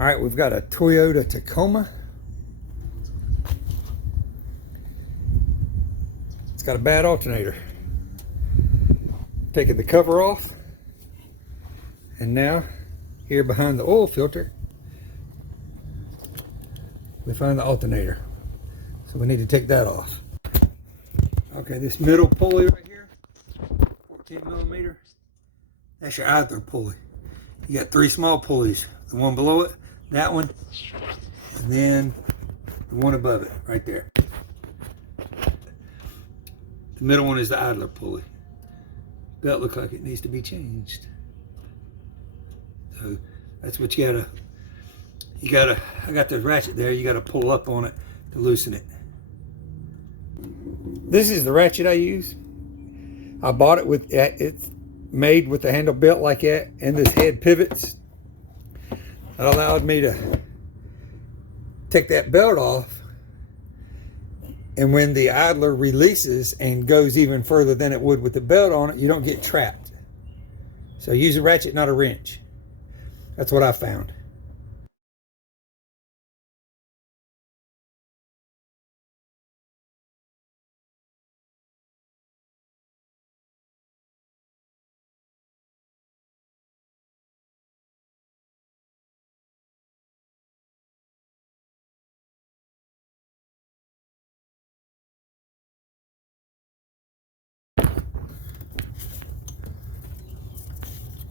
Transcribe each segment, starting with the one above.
All right, we've got a Toyota Tacoma. It's got a bad alternator. Taking the cover off, and now here behind the oil filter we find the alternator, so we need to take that off. Okay, this middle pulley right here, 14 millimeter, that's your idler pulley. You got three small pulleys, the one below it, that one, and then the one above it right there. The middle one is the idler pulley. Belt looks like it needs to be changed. So that's what you gotta, I got the ratchet there, you gotta pull up on it to loosen it. This is the ratchet I use. I bought it with, it's made with the handle built like that, and this head pivots. That allowed me to take that belt off, and when the idler releases and goes even further than it would with the belt on it, you don't get trapped. So use a ratchet, not a wrench. That's what I found.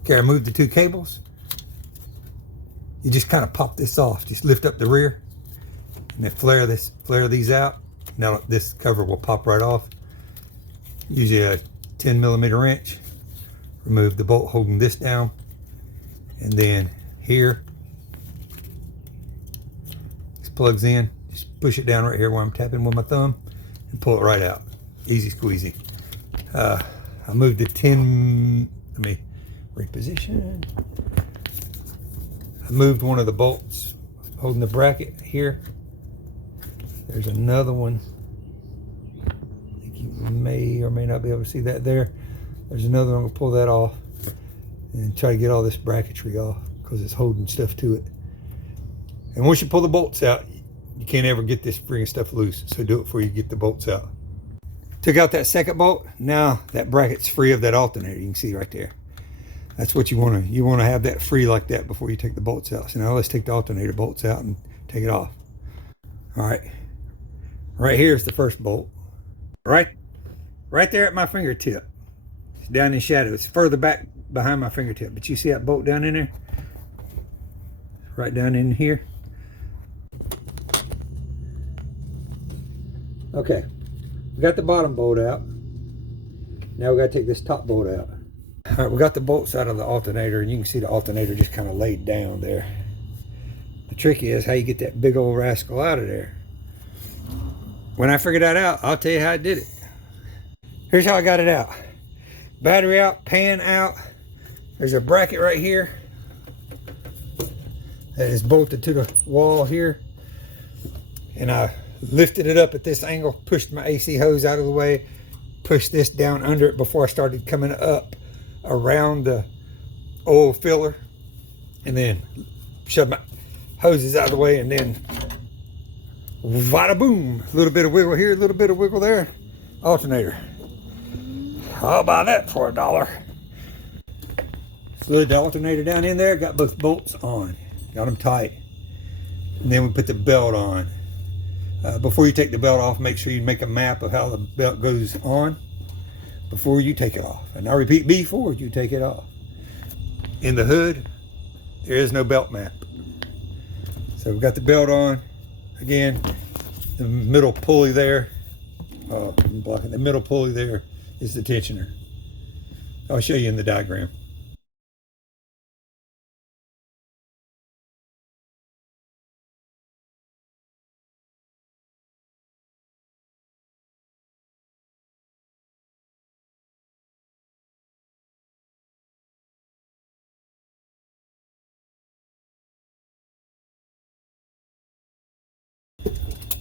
Okay, I moved the two cables. You just kind of pop this off. Just lift up the rear and then flare these out. Now this cover will pop right off. Usually a 10 millimeter wrench. Remove the bolt holding this down. And then here, this plugs in. Just push it down right here where I'm tapping with my thumb and pull it right out. Easy squeezy. I moved the 10, let me reposition. I moved one of the bolts holding the bracket here. There's another one. I think you may or may not be able to see that there. There's another one. I'm gonna pull that off and try to get all this bracketry off because it's holding stuff to it. And once you pull the bolts out, you can't ever get this friggin' stuff loose. So do it before you get the bolts out. Took out that second bolt. Now that bracket's free of that alternator. You can see right there. That's what you want to have that free like that before you take the bolts out. So now let's take the alternator bolts out and take it off. All right here is the first bolt. Right there at my fingertip. It's down in shadow. It's further back behind my fingertip. But you see that bolt down in there? Right down in here. Okay, we got the bottom bolt out. Now we got to take this top bolt out. All right, we got the bolts out of the alternator, and you can see the alternator just kind of laid down there. The trick is how you get that big old rascal out of there. When I figured that out, I'll tell you how I did it. Here's how I got it out. Battery out, pan out. There's a bracket right here that is bolted to the wall here. And I lifted it up at this angle, pushed my AC hose out of the way, pushed this down under it before I started coming up around the oil filler, and then shoved my hoses out of the way, and then vada boom, a little bit of wiggle here, a little bit of wiggle there. Alternator. I'll buy that for $1. Slid the alternator down in there, got both bolts on, got them tight, and then we put the belt on. Before you take the belt off, make sure you make a map of how the belt goes on before you take it off. And I repeat, before you take it off. In the hood, there is no belt map. So we've got the belt on. Again, the middle pulley there. I'm blocking. The middle pulley there is the tensioner. I'll show you in the diagram.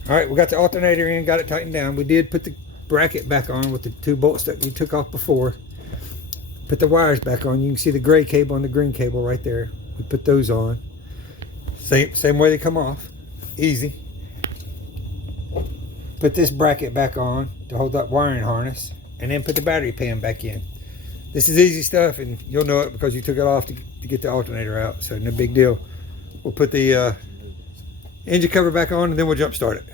All right, we got the alternator in, got it tightened down. We did put the bracket back on with the two bolts that we took off before. Put the wires back on. You can see the gray cable and the green cable right there. We put those on. Same way they come off. Easy. Put this bracket back on to hold that wiring harness, and then put the battery pan back in. This is easy stuff, and you'll know it because you took it off to get the alternator out, so no big deal. We'll put the engine cover back on, and then we'll jump start it.